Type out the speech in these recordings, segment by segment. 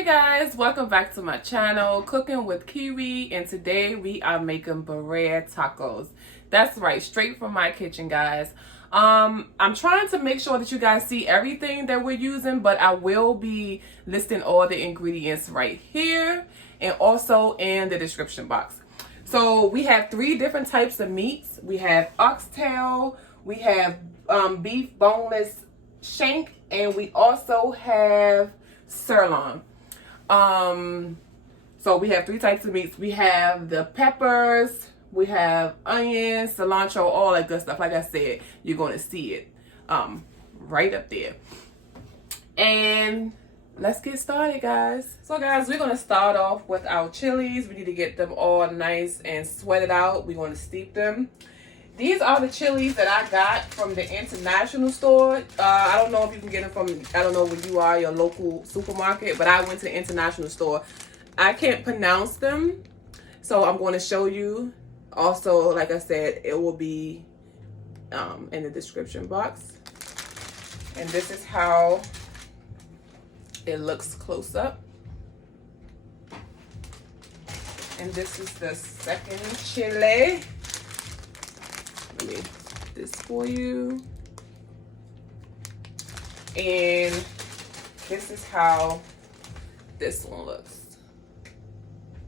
Hey guys, welcome back to my channel, Cooking with Kiwi, and today we are making Birria Tacos. That's right, straight from my kitchen, guys. I'm trying to make sure that you guys see everything that we're using, but I will be listing all the ingredients right here and also in the description box. So we have three different types of meats. We have oxtail, we have beef boneless shank, and we also have sirloin. So we have three types of meats. We have the peppers, we have onions, cilantro, all that good stuff. Like I said, you're going to see it right up there. And let's get started, guys. So guys, we're going to start off with our chilies. We need to get them all nice and sweated out. We're going to steep them. These are the chilies that I got from the international store. I don't know if you can get them from, I don't know where you are, your local supermarket, but I went to the international store. I can't pronounce them, so I'm going to show you. Also, like I said, it will be in the description box. And this is how it looks close up. And this is the second chili. Let me put this for you. And this is how this one looks.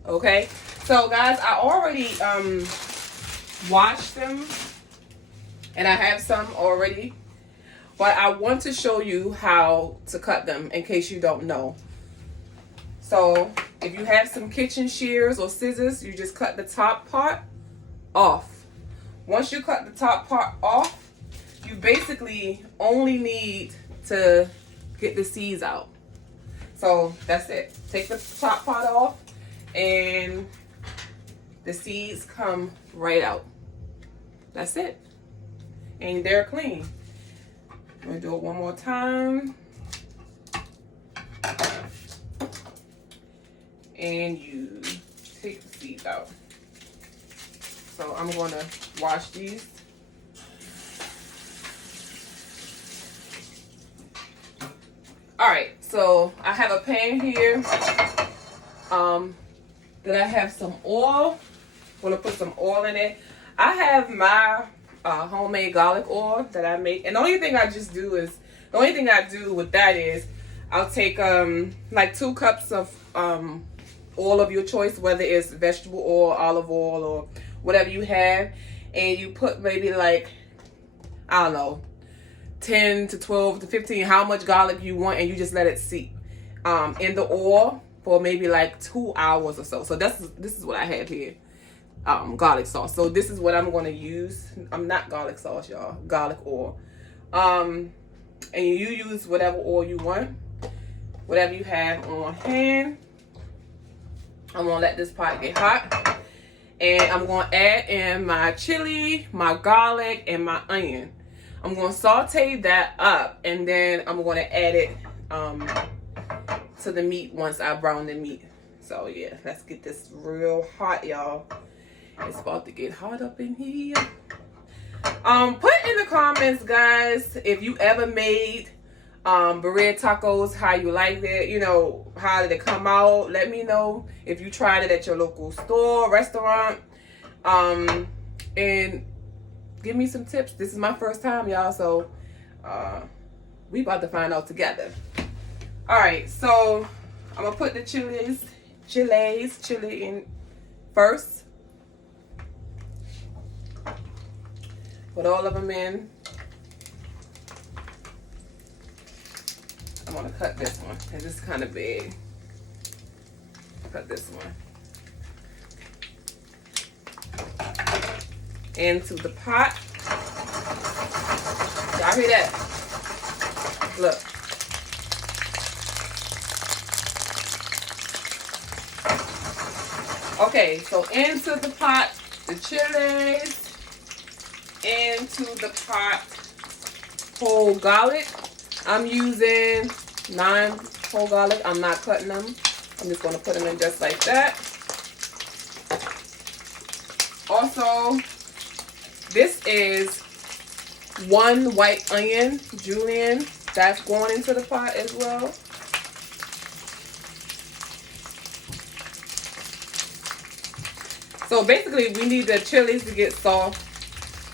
Okay, so guys, I already washed them and I have some already, but I want to show you how to cut them in case you don't know. So if you have some kitchen shears or scissors, you just cut the top part off. Once you cut the top part off, you basically only need to get the seeds out. So that's it. Take the top part off and the seeds come right out. That's it. And they're clean. I'm gonna do it one more time. And you take the seeds out. So I'm going to wash these. All right, so I have a pan here. Then I have some oil. I'm going to put some oil in it. I have my homemade garlic oil that I make. And the only thing I do with that is I'll take like 2 cups of oil of your choice, whether it's vegetable oil, olive oil, or whatever you have, and you put maybe like, I don't know, 10 to 12 to 15, how much garlic you want, and you just let it seep in the oil for maybe like 2 hours or so. So this is what I have here, garlic sauce. So this is what I'm going to use. I'm not garlic sauce, y'all, garlic oil. And you use whatever oil you want, whatever you have on hand. I'm going to let this pot get hot. And I'm going to add in my chili, my garlic, and my onion. I'm going to saute that up, and then I'm going to add it to the meat once I brown the meat. So yeah, let's get this real hot, y'all. It's about to get hot up in here. Put in the comments, guys, if you ever made Birria tacos, how you liked it, you know, how did it come out. Let me know if you tried it at your local store, restaurant, and give me some tips. This is my first time, y'all, so we about to find out together. All right, so I'm gonna put the chili in first. Put all of them in. I'm gonna cut this one because it's kind of big. Cut this one into the pot. Y'all hear that? Look. Okay, so into the pot, the chilies. Into the pot, whole garlic. I'm using 9 whole garlic. I'm not cutting them. I'm just going to put them in just like that. Also, this is 1 white onion, julienne. That's going into the pot as well. So basically, we need the chilies to get soft.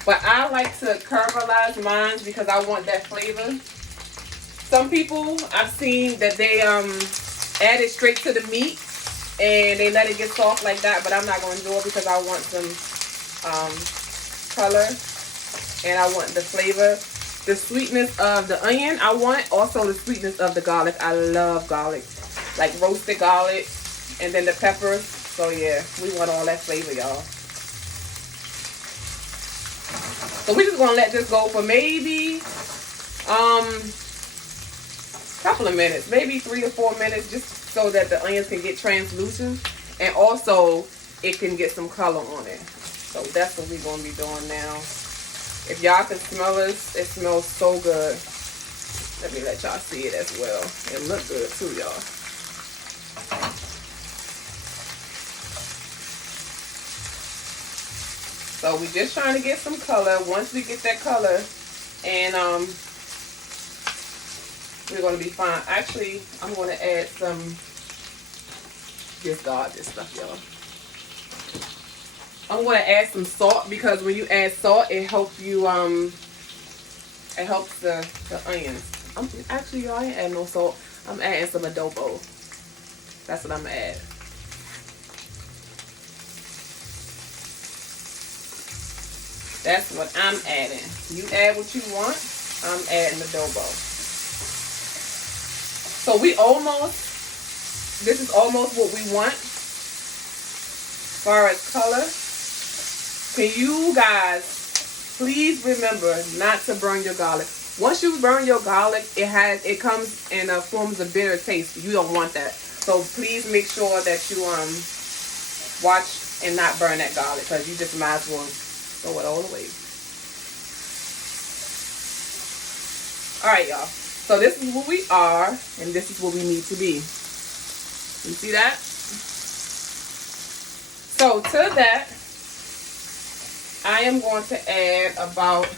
But I like to caramelize mine because I want that flavor. Some people I've seen that they add it straight to the meat and they let it get soft like that. But I'm not going to do it because I want some color and I want the flavor. The sweetness of the onion, I want also the sweetness of the garlic. I love garlic, like roasted garlic, and then the peppers. So yeah, we want all that flavor, y'all. So we're just gonna let this go for maybe couple of minutes, maybe 3 or 4 minutes, just so that the onions can get translucent and also it can get some color on it. So that's what we're gonna be doing now. If y'all can smell this, it smells so good. Let me let y'all see it as well. It looks good too, y'all. So we just trying to get some color. Once we get that color, and we're gonna be fine. Actually, I'm gonna add some. Discard this stuff, y'all. I'm gonna add some salt because when you add salt, it helps you. It helps the onions. Actually, y'all, I ain't adding no salt. I'm adding some adobo. That's what I'm gonna add. That's what I'm adding. You add what you want. I'm adding adobo. So we almost, this is almost what we want as far as color. Can you guys please remember not to burn your garlic? Once you burn your garlic, it comes in forms of bitter taste. You don't want that. So please make sure that you watch and not burn that garlic, because you just might as well throw it all away. Alright, y'all. So this is what we are, and this is what we need to be. You see that? So to that, I am going to add about,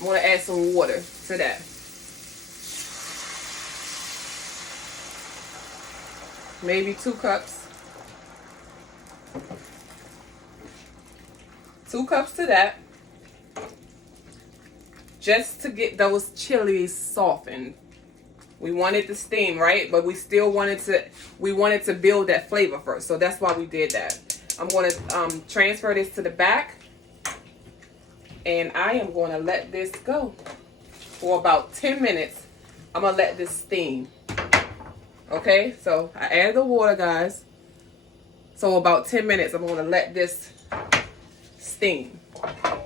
I'm going to add some water to that. Maybe 2 cups. 2 cups to that, just to get those chilies softened. We wanted to steam, right? But we still wanted to build that flavor first. So that's why we did that. I'm going to transfer this to the back, and I am going to let this go for about 10 minutes. I'm going to let this steam. Okay, so I added the water, guys. So about 10 minutes, I'm going to let this steam. I'm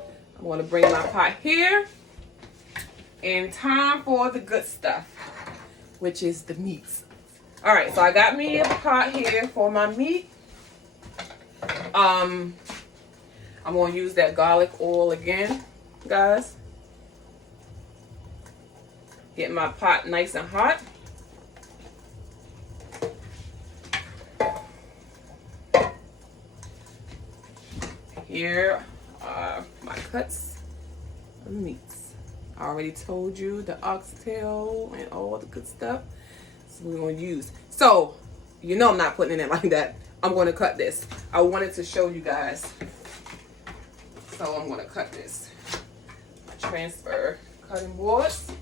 going to bring my pot here, and time for the good stuff, which is the meats. All right, so I got me a pot here for my meat. I'm going to use that garlic oil again, guys. Get my pot nice and hot. Here are my cuts of meats. I already told you the oxtail and all the good stuff. So we're going to use. So, you know I'm not putting it in like that. I'm going to cut this. I wanted to show you guys. So I'm going to cut this. Transfer cutting boards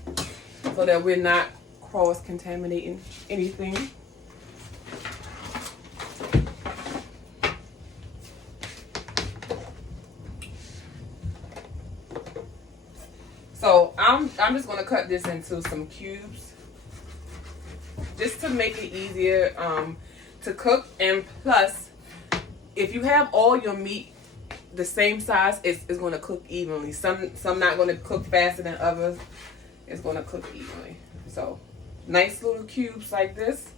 so that we're not cross-contaminating anything. So I'm just going to cut this into some cubes just to make it easier to cook. And plus, if you have all your meat the same size, it's going to cook evenly. Some not going to cook faster than others. It's going to cook evenly. So nice little cubes like this.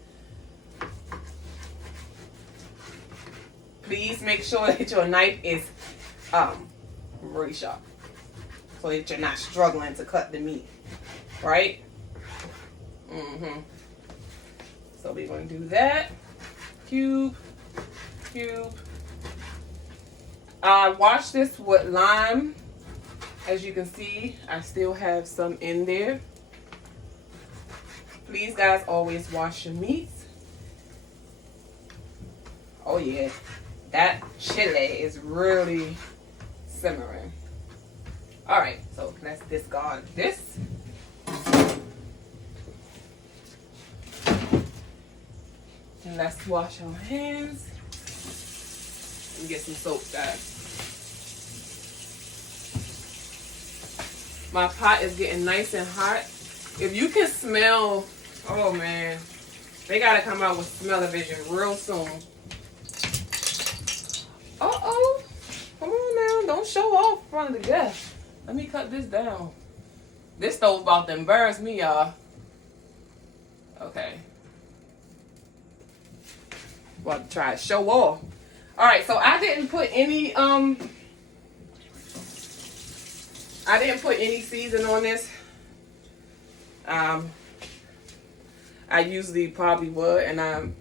Please make sure that your knife is really sharp, so that you're not struggling to cut the meat, right? So we're going to do that. Cube. I washed this with lime. As you can see, I still have some in there. Please, guys, always wash your meats. Oh, yeah. that chile is really simmering. All right, so let's discard this. And let's wash our hands and get some soap, guys. My pot is getting nice and hot. If you can smell, oh man, they gotta come out with smell-o-vision real soon. Uh-oh, come on now, don't show off in front of the guests. Let me cut this down. This stove about to embarrass me, y'all. Okay. About to try to show off. All right, so I didn't put any season on this. I usually probably would, and I'm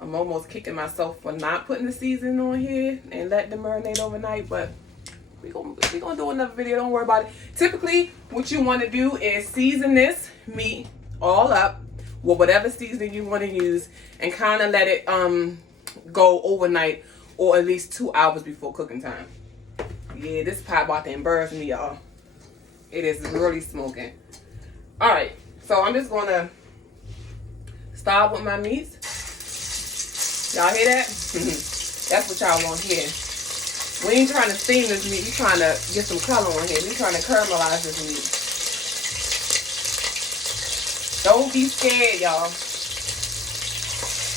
almost kicking myself for not putting the seasoning on here and let them marinate overnight, but we gonna do another video, don't worry about it. Typically, what you want to do is season this meat all up with whatever seasoning you want to use and kind of let it go overnight or at least 2 hours before cooking time. Yeah, this pot about to embarrass me, y'all. It is really smoking. All right, so I'm just gonna start with my meats. Y'all hear that? That's what y'all want to hear. We ain't trying to steam this meat. We trying to get some color on here. We trying to caramelize this meat. Don't be scared, y'all.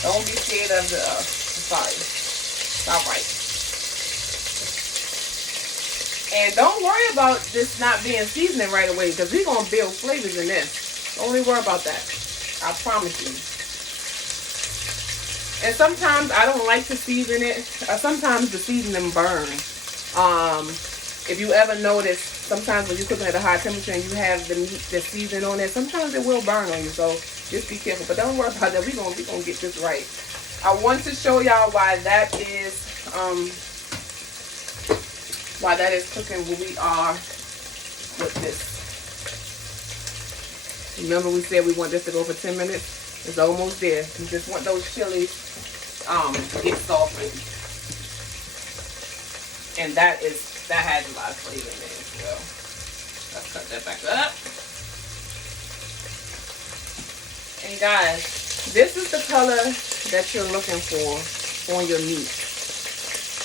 Don't be scared of the fire. All right. And don't worry about this not being seasoning right away, because we're going to build flavors in this. Don't really worry about that. I promise you. And sometimes I don't like to season it. Sometimes the seasoning burns. If you ever notice, sometimes when you're cooking at a high temperature and you have the meat that's seasoned on it, sometimes it will burn on you. So just be careful. But don't worry about that. We're gonna get this right. I want to show y'all why that is cooking where we are with this. Remember we said we want this to go for 10 minutes? It's almost there. You just want those chilies to get softened. And that has a lot of flavor in it as well. Let's cut that back up. And guys, this is the color that you're looking for on your meat.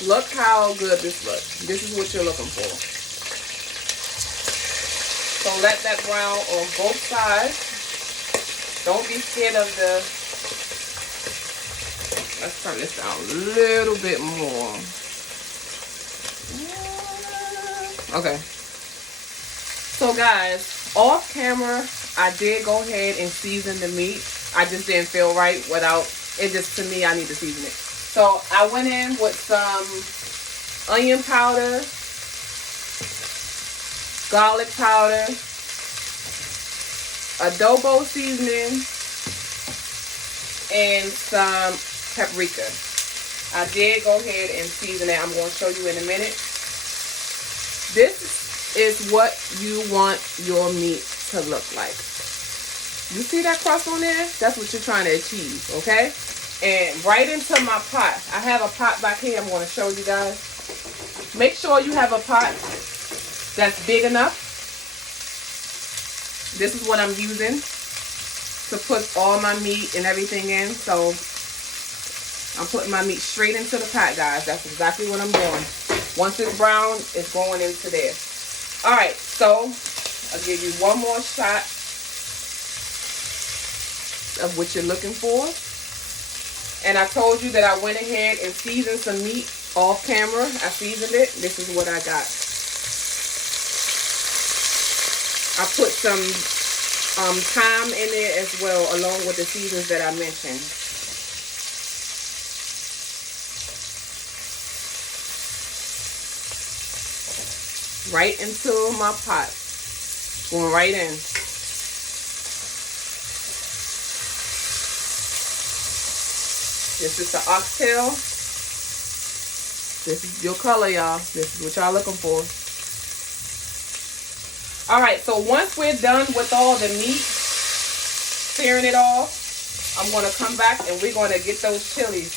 Look how good this looks. This is what you're looking for. So let that brown on both sides. Don't be scared of the... Let's turn this down a little bit more. Okay. So guys, off camera, I did go ahead and season the meat. I just didn't feel right without it. Just, to me, I need to season it. So I went in with some onion powder, garlic powder, adobo seasoning, and some paprika. I did go ahead and season it. I'm going to show you in a minute. This is what you want your meat to look like. You see that crust on there? That's what you're trying to achieve, okay? And right into my pot. I have a pot back here I'm going to show you guys. Make sure you have a pot that's big enough. This is what I'm using to put all my meat and everything in. So I'm putting my meat straight into the pot, guys. That's exactly what I'm doing. Once it's brown, it's going into there. All right, so I'll give you one more shot of what you're looking for. And I told you that I went ahead and seasoned some meat off camera. I seasoned it. This is what I got. I put some thyme in there as well, along with the seasons that I mentioned. Right into my pot. Going right in. This is the oxtail. This is your color, y'all. This is what y'all looking for. Alright, so once we're done with all the meat, searing it off, I'm going to come back and we're going to get those chilies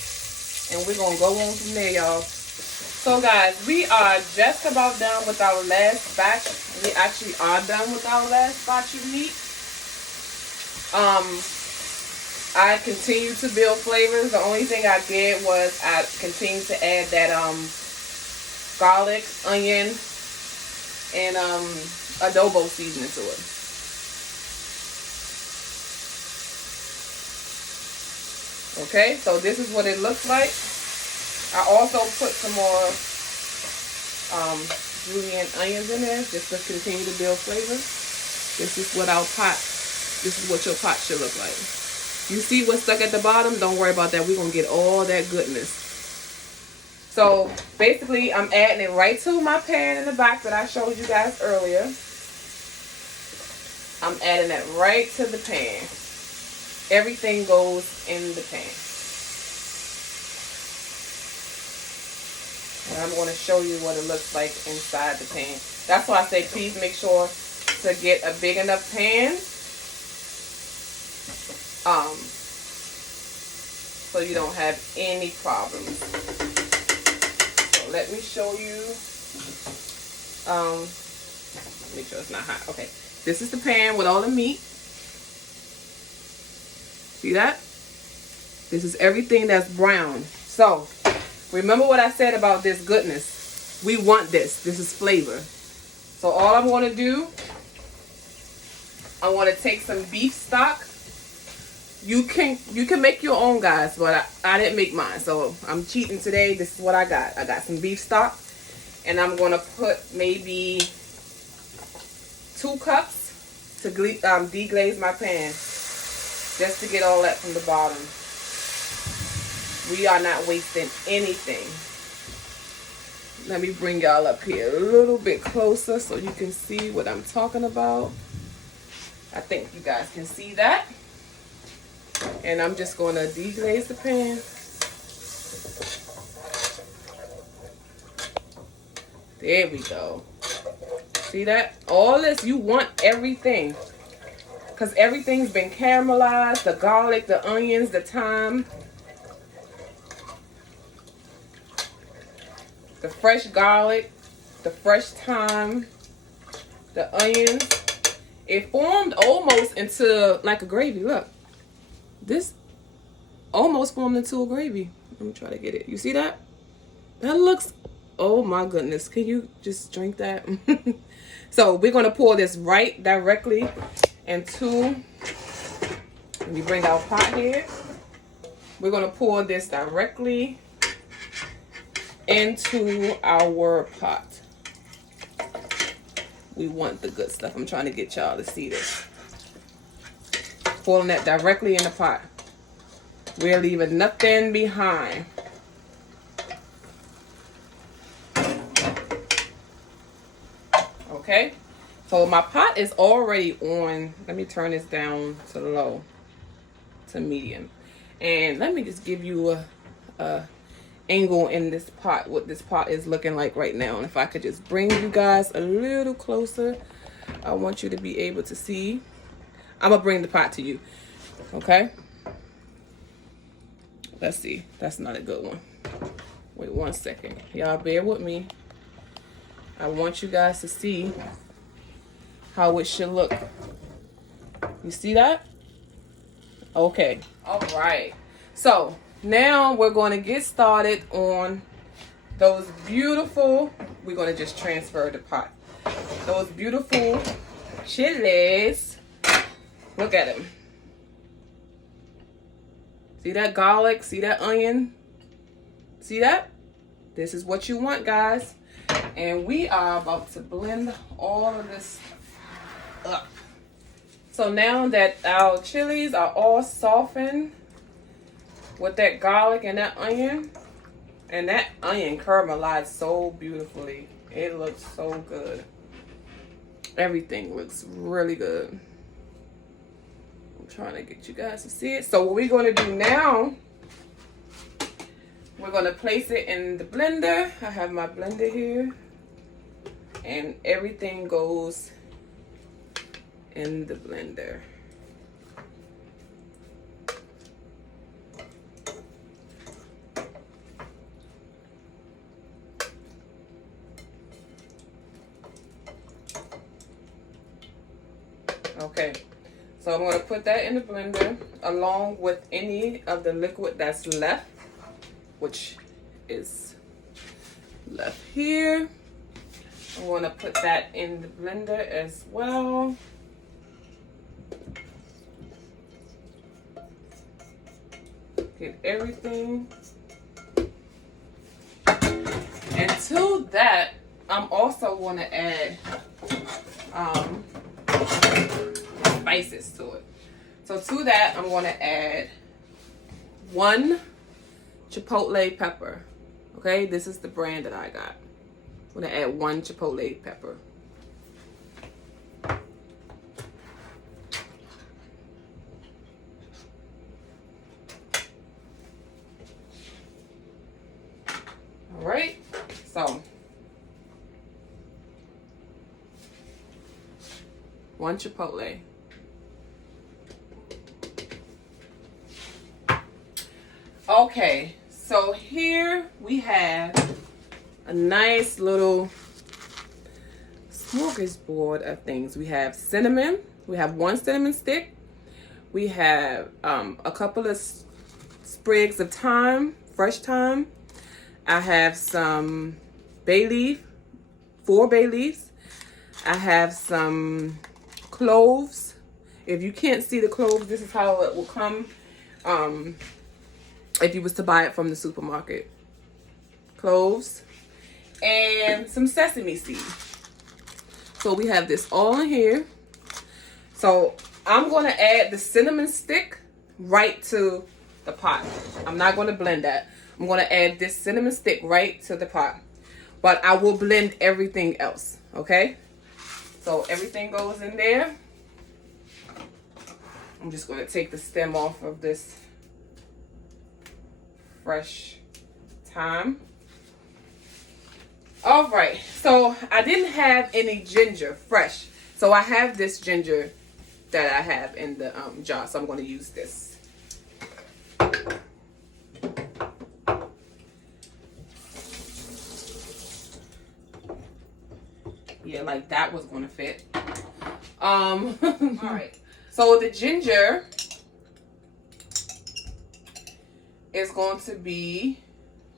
And we're going to go on from there, y'all. So, guys, we are just about done with our last batch. We actually are done with our last batch of meat. I continue to build flavors. The only thing I did was I continued to add that garlic, onion, and adobo seasoning to it. Okay, so this is what it looks like. I also put some more julienne onions in there just to continue to build flavor. This is what our pot, this is what your pot should look like. You see what's stuck at the bottom? Don't worry about that. We're going to get all that goodness. So basically, I'm adding it right to my pan in the back that I showed you guys earlier. I'm adding that right to the pan. Everything goes in the pan. And I'm going to show you what it looks like inside the pan. That's why I say please make sure to get a big enough pan. So you don't have any problems. So let me show you. Make sure it's not hot. Okay. This is the pan with all the meat. See that? This is everything that's brown. So, remember what I said about this goodness. We want this. This is flavor. So all I'm going to do, I want to take some beef stock. You can make your own, guys, but I didn't make mine. So I'm cheating today. This is what I got. I got some beef stock. And I'm going to put maybe 2 cups to deglaze my pan. Just to get all that from the bottom. We are not wasting anything. Let me bring y'all up here a little bit closer so you can see what I'm talking about. I think you guys can see that. And I'm just going to deglaze the pan. There we go. See that? All this, you want everything. Because everything's been caramelized. The garlic, the onions, the thyme. The fresh garlic. The fresh thyme. The onions. It formed almost into like a gravy. Look. This almost formed into a gravy. Let me try to get it. You see that? That looks... Oh my goodness. Can you just drink that? So we're going to pour this right directly into... Let me bring our pot here. We're going to pour this directly into our pot. We want the good stuff. I'm trying to get y'all to see this. Pouring that directly in the pot. We're leaving nothing behind. Okay, so my pot is already on. Let me turn this down to low, to medium. And let me just give you a angle in this pot, what this pot is looking like right now. And if I could just bring you guys a little closer, I want you to be able to see. I'm gonna bring the pot to you. Okay, let's see. That's not a good one. Wait 1 second, y'all bear with me. I want you guys to see how it should look. You see that? Okay. All right. So now we're going to get started on those beautiful, we're going to just transfer the pot. Those beautiful chiles. Look at them. See that garlic? See that onion? See that? This is what you want, guys. And we are about to blend all of this up. So now that our chilies are all softened with that garlic and that onion caramelized so beautifully. It looks so good. Everything looks really good. I'm trying to get you guys to see it. So what we're going to do now, we're going to place it in the blender. I have my blender here. And everything goes in the blender. Okay, so I'm going to put that in the blender along with any of the liquid that's left, which is left here. I'm going to put that in the blender as well. Get everything. And to that, I'm also going to add spices to it. So to that, I'm going to add 1 chipotle pepper. Okay, this is the brand that I got. I'm going to add 1 chipotle pepper. All right, so 1 chipotle. Okay, so here we have a nice little smorgasbord of things. We have cinnamon. We have 1 cinnamon stick. We have a couple of sprigs of thyme, fresh thyme. I have some bay leaf, 4 bay leaves. I have some cloves. If you can't see the cloves, this is how it will come if you was to buy it from the supermarket. Cloves and some sesame seeds. So we have this all in here. So I'm going to add the cinnamon stick right to the pot. I'm not going to blend that. I'm going to add this cinnamon stick right to the pot. But I will blend everything else, okay? So everything goes in there. I'm just going to take the stem off of this fresh thyme. All right, so I didn't have any ginger fresh. So I have this ginger that I have in the jar. So I'm going to use this. Yeah, like that was going to fit. All right. So the ginger is going to be,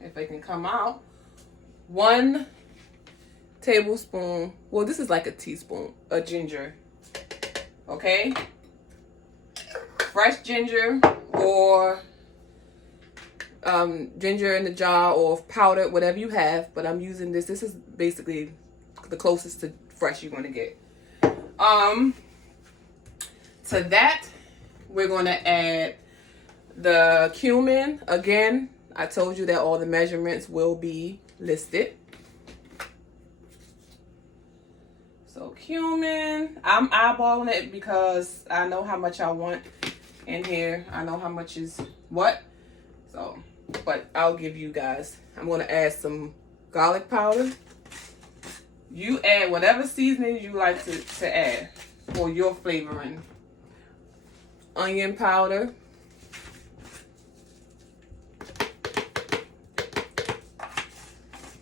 if it can come out, 1 tablespoon. Well, this is like a teaspoon of ginger. Okay? Fresh ginger or ginger in the jar or powdered, whatever you have. But I'm using this. This is basically the closest to fresh you're going to get. To that, we're going to add the cumin. Again, I told you that all the measurements will be listed. So cumin, I'm eyeballing it because I know how much I want in here. I know how much is what. So, but I'll give you guys. I'm going to add some garlic powder. You add whatever seasonings you like to add for your flavoring. Onion powder.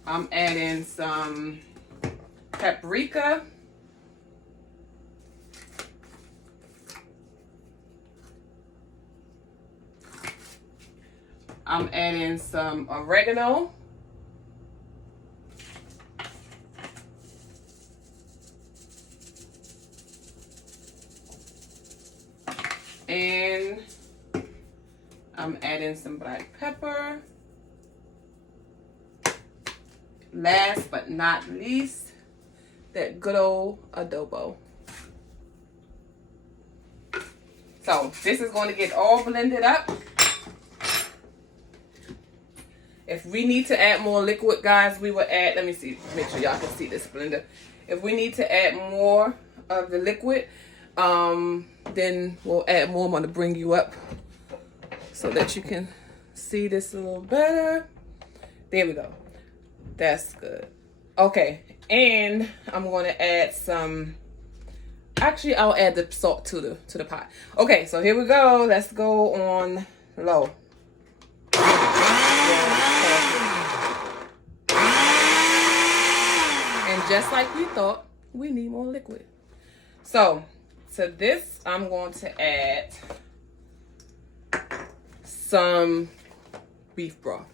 I'm adding some paprika. I'm adding some oregano. And I'm adding some black pepper. Last but not least, that good old adobo. So this is going to get all blended up. If we need to add more liquid, guys, we will add, let me see, make sure y'all can see this blender. If we need to add more of the liquid, then we'll add more. I'm going to bring you up so that you can see this a little better. There we go. That's good. Okay, and I'm going to add some, actually I'll add the salt to the pot. Okay, so here we go. Let's go on low. And just like we thought, we need more liquid. So to this, I'm going to add some beef broth.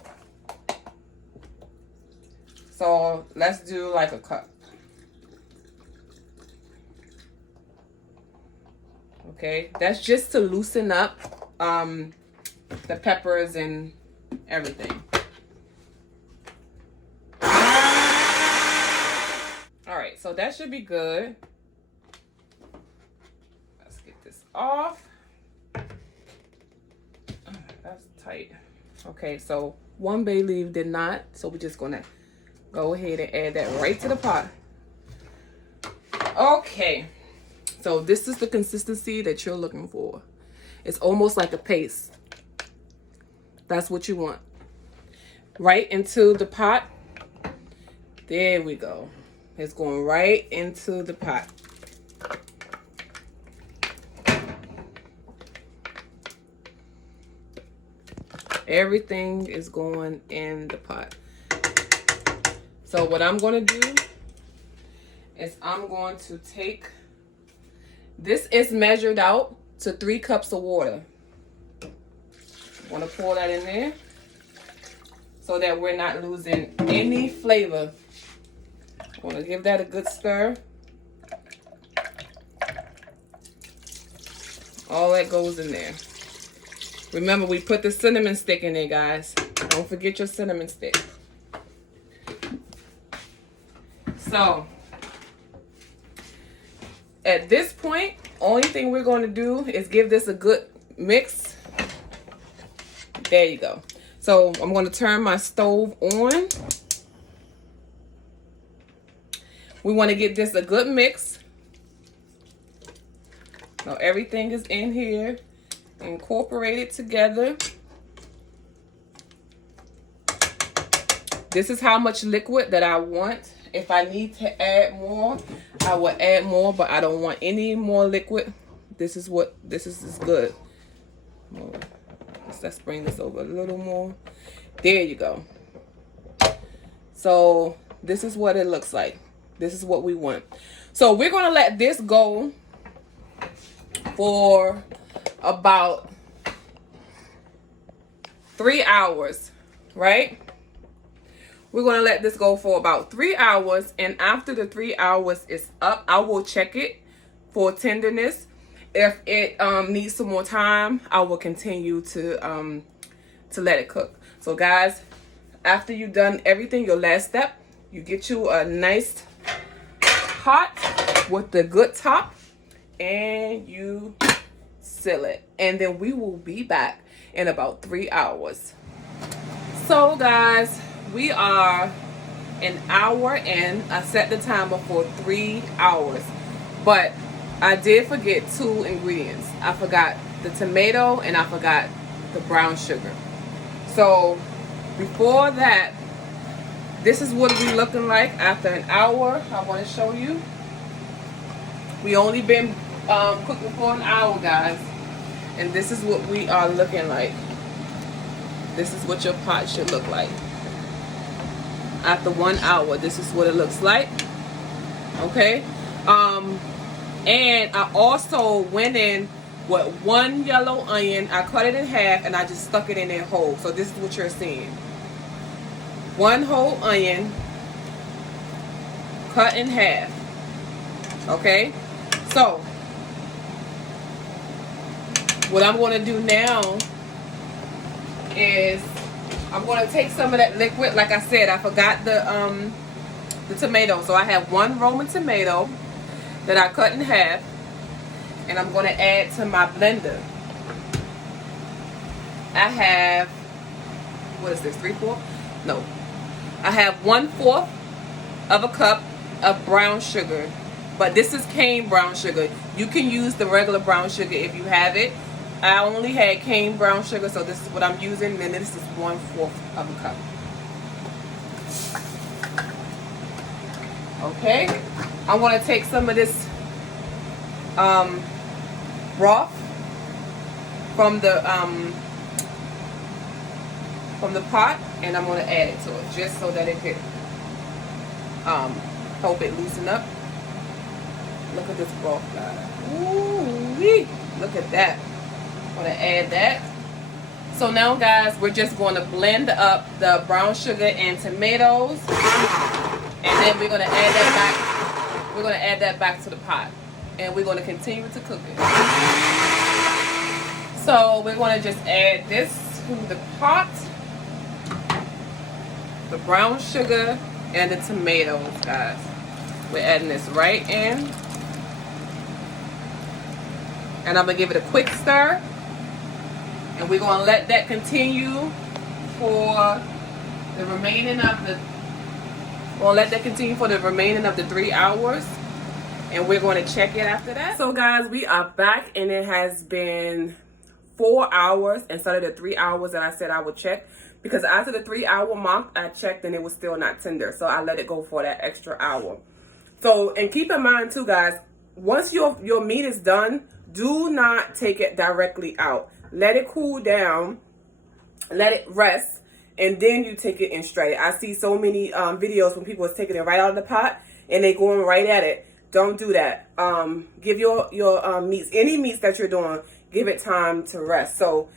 So let's do like a cup. Okay, that's just to loosen up the peppers and everything. All right, so that should be good. Let's get this off. That's tight. Okay, so one bay leaf did not, so we're just gonna go ahead and add that right to the pot. Okay, so this is the consistency that you're looking for. It's almost like a paste. That's what you want. Right into the pot. There we go. It's going right into the pot. Everything is going in the pot. So what I'm going to do is I'm going to take, this is measured out to 3 cups of water. I'm going to pour that in there so that we're not losing any flavor. I'm going to give that a good stir. All that goes in there. Remember, we put the cinnamon stick in there, guys. Don't forget your cinnamon stick. So, at this point, only thing we're going to do is give this a good mix. There you go. So, I'm going to turn my stove on. We want to get this a good mix. So, everything is in here. Incorporate it together. This is how much liquid that I want. If I need to add more, I will add more, but I don't want any more liquid. This is good. Let's bring this over a little more. There you go. So this is what it looks like. This is what we want. So we're going to let this go for about 3 hours, right? We're going to let this go for about 3 hours, and after the 3 hours is up, I will check it for tenderness. If it needs some more time, I will continue to let it cook. So guys, after you've done everything, your last step, you get you a nice pot with the good top, and you seal it, and then we will be back in about 3 hours. So guys, we are an hour in. I set the timer for 3 hours, but I did forget 2 ingredients. I forgot the tomato and I forgot the brown sugar. So before that, this is what we're looking like after an hour. I want to show you. We only been cooking for an hour, guys. And this is what we are looking like. This is what your pot should look like. After 1 hour, this is what it looks like. Okay. And I also went in with 1 yellow onion. I cut it in half and I just stuck it in there whole. So this is what you're seeing. 1 whole onion cut in half. Okay. So what I'm going to do now is I'm going to take some of that liquid. Like I said, I forgot the tomato. So I have 1 Roman tomato that I cut in half, and I'm going to add to my blender. I have, what is this, 3/4? No. I have 1/4 of a cup of brown sugar. But this is cane brown sugar. You can use the regular brown sugar if you have it. I only had cane brown sugar, so this is what I'm using. And this is 1/4 of a cup. Okay. I'm going to take some of this broth from the pot, and I'm going to add it to it just so that it could help it loosen up. Look at this broth, guys. Ooh-wee. Look at that. I'm gonna add that. So now, guys, we're just going to blend up the brown sugar and tomatoes, and then we're gonna add that back. We're gonna add that back to the pot, and we're gonna continue to cook it. So we're gonna just add this to the pot, the brown sugar and the tomatoes, guys. We're adding this right in, and I'm gonna give it a quick stir. And we're going to let that continue for the remaining of the 3 hours. And we're going to check it after that. So guys, we are back, and it has been 4 hours instead of the 3 hours that I said I would check. Because after the 3 hour mark, I checked and it was still not tender. So I let it go for that extra hour. So, and keep in mind too, guys, once your meat is done, do not take it directly out. Let it cool down, let it rest, and then you take it in straight. I see so many videos when people are taking it right out of the pot and they going right at it. Don't do that. Give your meats, any meats that you're doing, give it time to rest. So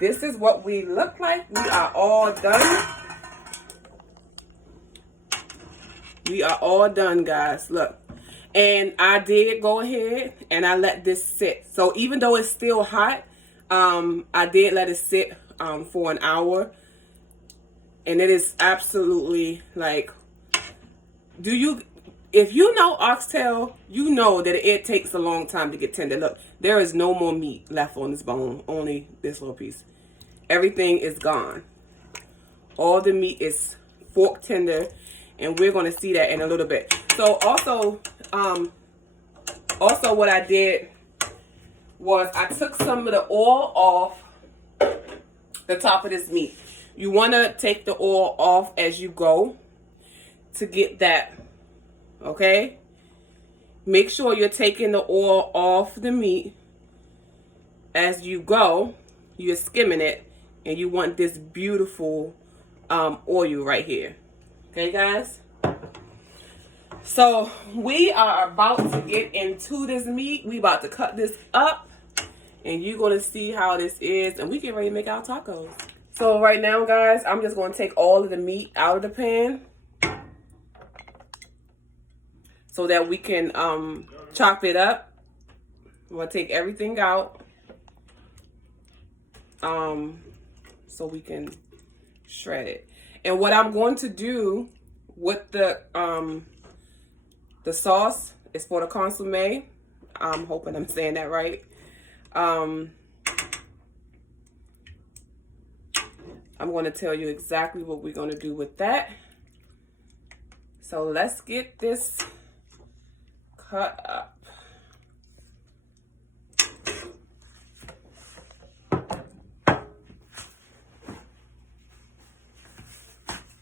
this is what we look like. We are all done. We are all done, guys. Look. And I did go ahead and I let this sit. So even though it's still hot, I did let it sit for an hour. And it is absolutely like, if you know oxtail, you know that it takes a long time to get tender. Look, there is no more meat left on this bone, only this little piece. Everything is gone. All the meat is fork tender. And we're going to see that in a little bit. So also what I did was I took some of the oil off the top of this meat. You want to take the oil off as you go to get that, okay? Make sure you're taking the oil off the meat as you go. You're skimming it, and you want this beautiful oil right here. Okay, guys? So we are about to get into this meat. We about to cut this up, and you're going to see how this is, and we get ready to make our tacos. So right now, guys, I'm just going to take all of the meat out of the pan so that we can chop it up. I'm going to take everything out so we can shred it. And what I'm going to do with the sauce is for the consomé. I'm hoping I'm saying that right. I'm going to tell you exactly what we're going to do with that. So let's get this cut up.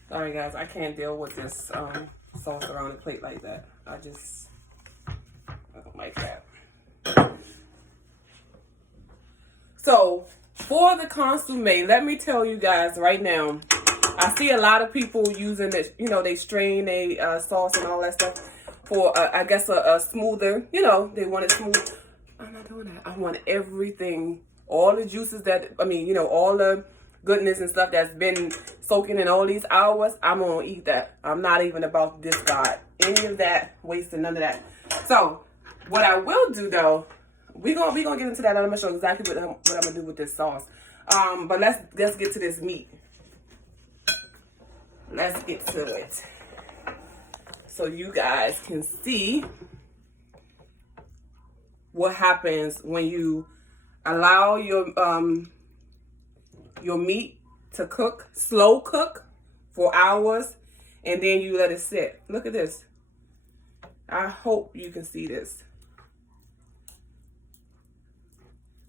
Sorry guys, I can't deal with this sauce around the plate like that. I don't like that. So for the consommé, let me tell you guys right now, I see a lot of people using it, they strain a sauce and all that stuff for, I guess, a smoother, they want it smooth. I'm not doing that. I want everything, all the juices all the goodness and stuff that's been soaking in all these hours. I'm gonna eat that. I'm not even about to discard any of that, wasting none of that. So what I will do though, we're gonna get into that. I'm gonna show you exactly what I'm gonna do with this sauce. But let's get to this meat. Let's get to it so you guys can see what happens when you allow your meat to cook, slow cook for hours, and then you let it sit. Look at this. I hope you can see this.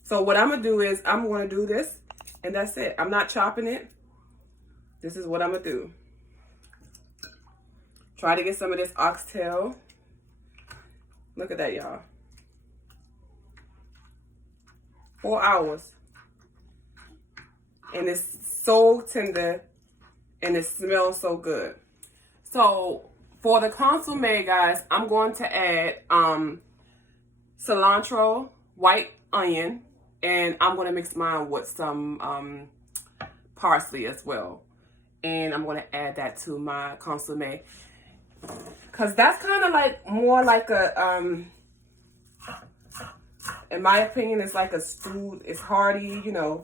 So what I'm going to do is I'm going to do this, and that's it. I'm not chopping it. This is what I'm going to do. Try to get some of this oxtail. Look at that, y'all. 4 hours. And it's so tender and it smells so good. So For the consommé, guys, I'm going to add cilantro, white onion, and I'm going to mix mine with some parsley as well. And I'm going to add that to my consommé. Because that's kind of like more like a, in my opinion, it's like a stew. It's hearty, you know.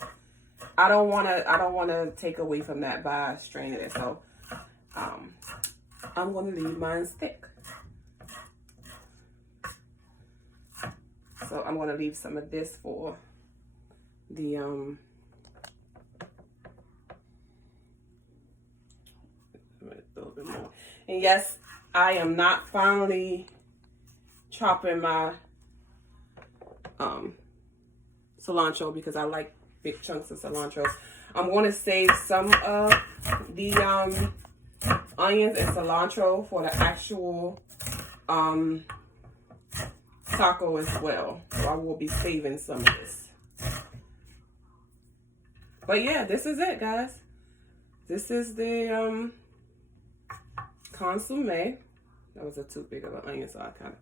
I don't want to take away from that by straining it. So I'm going to leave mine thick. So I'm going to leave some of this for the a little bit more. And yes, I am not finally chopping my cilantro because I like big chunks of cilantro. I'm going to save some of the onions and cilantro for the actual taco as well. So I will be saving some of this. But yeah, this is it, guys. This is the consommé. That was too big of an onion, so I kind of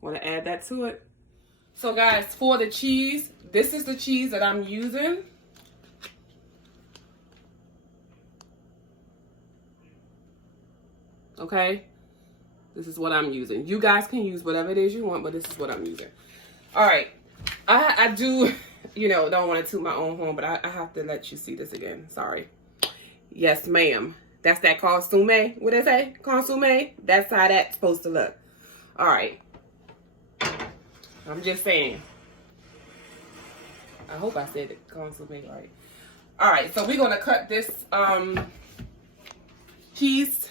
want to add that to it. So guys, for the cheese, this is the cheese that I'm using. Okay, this is what I'm using. You guys can use whatever it is you want, but this is what I'm using. All right, I do, you know, don't want to toot my own horn, but I have to let you see this again. Sorry. Yes, ma'am. That's that consommé. What did I say? Consommé. That's how that's supposed to look. All right. I'm just saying. I hope I said it consommé right. All right, so we're gonna cut this cheese.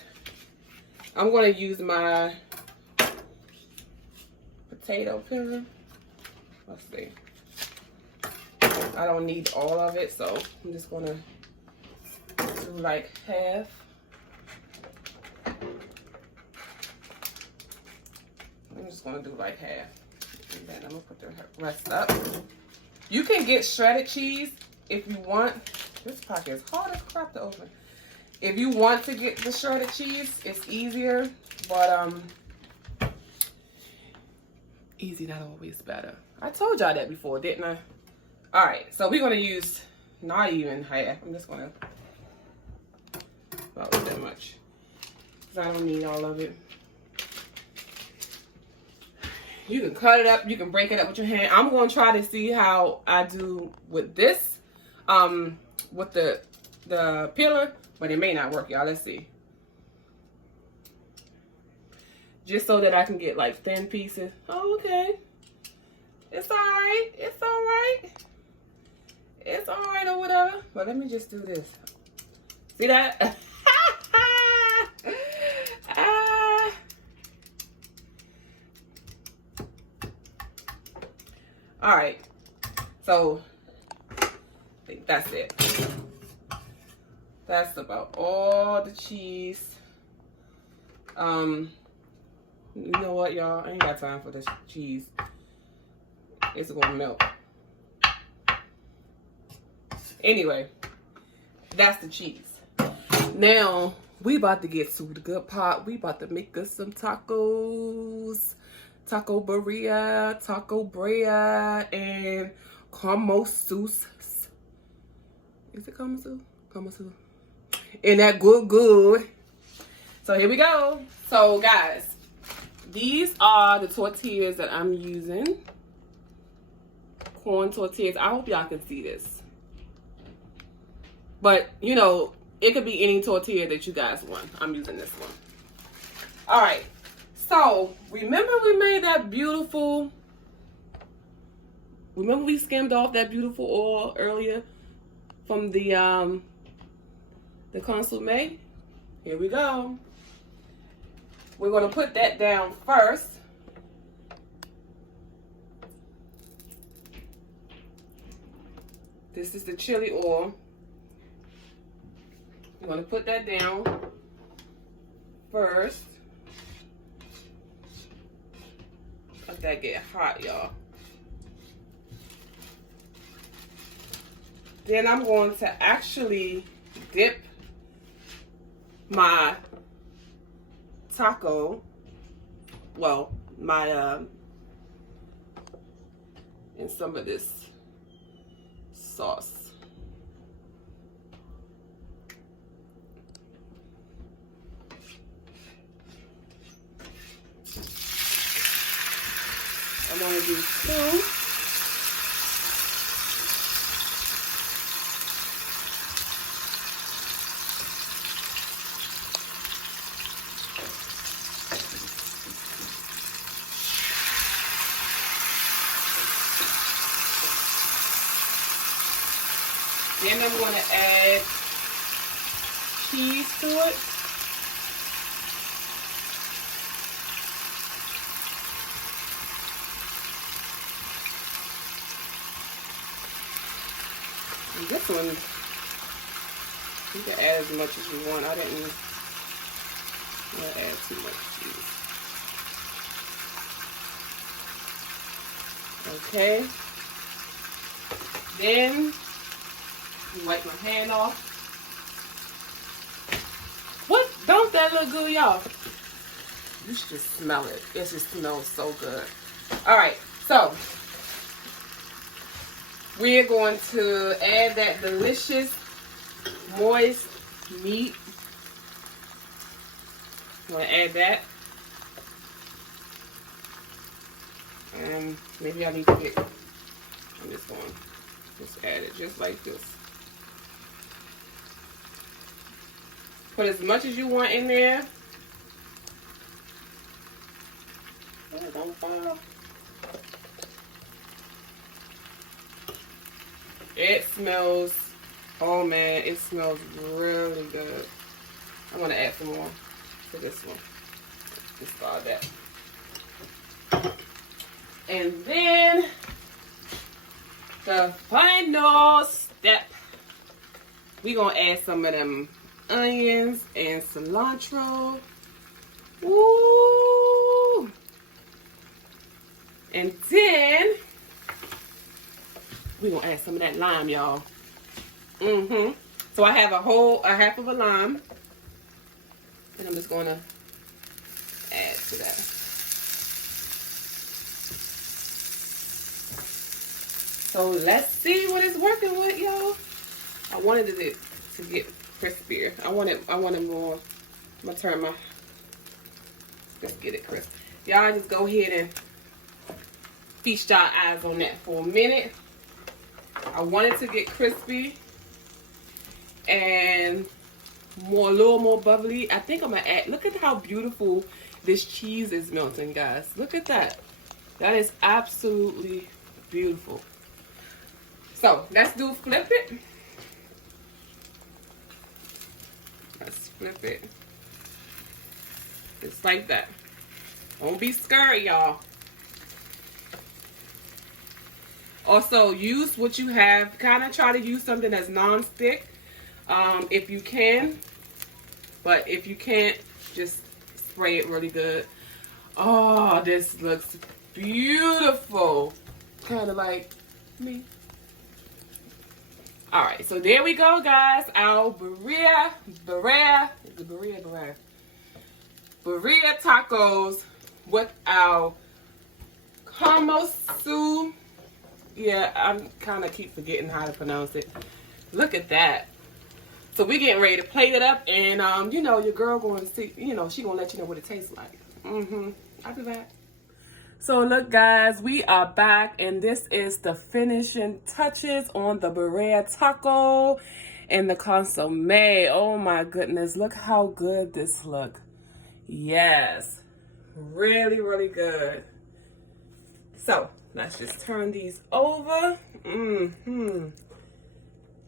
I'm gonna use my potato peeler. Let's see. I don't need all of it, so I'm just gonna do like half. I'm just gonna do like half. And then I'm gonna put the rest up. You can get shredded cheese if you want. This pocket is hard as crap to open. If you want to get the shredded cheese, it's easier, but easy not always better. I told y'all that before, didn't I? All right, so we're gonna use not even half. I'm just gonna about that much because I don't need all of it. You can cut it up, you can break it up with your hand. I'm gonna try to see how I do with this, with the peeler, but it may not work, y'all. Let's see. Just so that I can get like thin pieces. Oh, okay. It's all right. It's all right. It's all right or whatever. But let me just do this. See that? All right, so I think that's it. That's about all the cheese. You know what, y'all? I ain't got time for this cheese. It's gonna melt. Anyway, that's the cheese. Now we about to get to the good part. We about to make us some tacos. Taco Birria, Taco Brea, and Camosus. Is it Camosus? Camosus. And that good. So here we go. So guys, these are the tortillas that I'm using. Corn tortillas. I hope y'all can see this. But, you know, it could be any tortilla that you guys want. I'm using this one. All right. So, remember we made that beautiful, remember we skimmed off that beautiful oil earlier from the consommé? Here we go. We're going to put that down first. This is the chili oil. I'm going to put that down first. Let that get hot, y'all. Then I'm going to actually dip my taco, well, my, and some of this sauce. I want to do 2. Then I'm going to add cheese to it. And this one, you can add as much as you want. I didn't want to add too much cheese. Okay. Then wipe my hand off. What? Don't that look good, y'all? You should just smell it. It just smells so good. All right, so we're going to add that delicious, moist meat. I'm going to add that. And maybe I need to get, I'm just going to just add it just like this. Put as much as you want in there. Oh, don't fall. It smells, oh man, it smells really good. I'm gonna add some more to this one. Discard that. And then the final step, we gonna add some of them onions and cilantro. Ooh. And then we're gonna add some of that lime, y'all. So I have a half of a lime, and I'm just gonna add to that. So let's see what it's working with, y'all. I wanted it to get crispier. I wanted more. I'm gonna turn my, let's get it crisp. Y'all just go ahead and feast y'all eyes on that for a minute. I want it to get crispy and a little more bubbly. I think I'm gonna add, look at how beautiful this cheese is melting, guys. Look at that. That is absolutely beautiful. So let's do flip it. Let's flip it. Just like that. Don't be scared, y'all. Also, use what you have. Kind of try to use something that's non-stick if you can. But if you can't, just spray it really good. Oh, this looks beautiful. Kind of like me. All right, so there we go, guys. Our Birria tacos with our consomé. Yeah, I kind of keep forgetting how to pronounce it. Look at that. So we're getting ready to plate it up, and you know, your girl going to see, you know, she gonna let you know what it tastes like. I'll do that. So look, guys, we are back, and this is the finishing touches on the Birria taco and the consomé. Oh my goodness, look how good this look. Yes, really, really good. So let's just turn these over.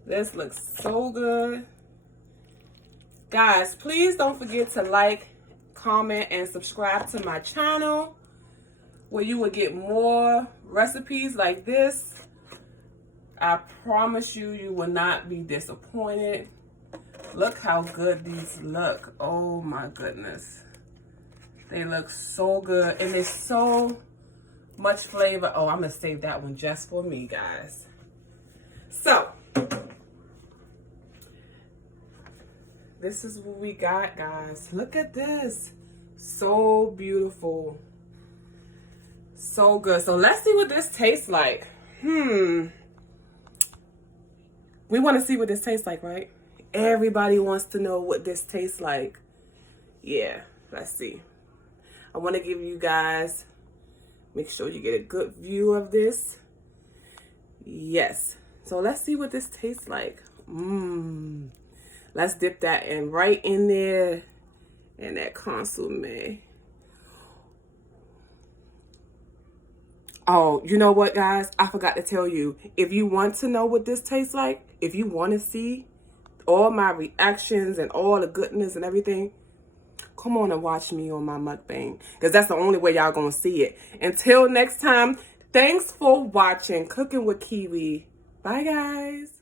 This looks so good. Guys, please don't forget to like, comment, and subscribe to my channel, where you will get more recipes like this. I promise you, you will not be disappointed. Look how good these look. Oh my goodness. They look so good, and there's so much flavor. Oh, I'm gonna save that one just for me, guys. So this is what we got, guys. Look at this. So beautiful. So good. So let's see what this tastes like. We want to see what this tastes like, right? Everybody wants to know what this tastes like. Yeah, let's see. I want to give you guys, make sure you get a good view of this. Yes. So let's see what this tastes like. Let's dip that in right in there. And that consommé. Oh, you know what, guys? I forgot to tell you. If you want to know what this tastes like, if you want to see all my reactions and all the goodness and everything, come on and watch me on my mukbang. Because that's the only way y'all going to see it. Until next time, thanks for watching Cooking with Kiwi. Bye, guys.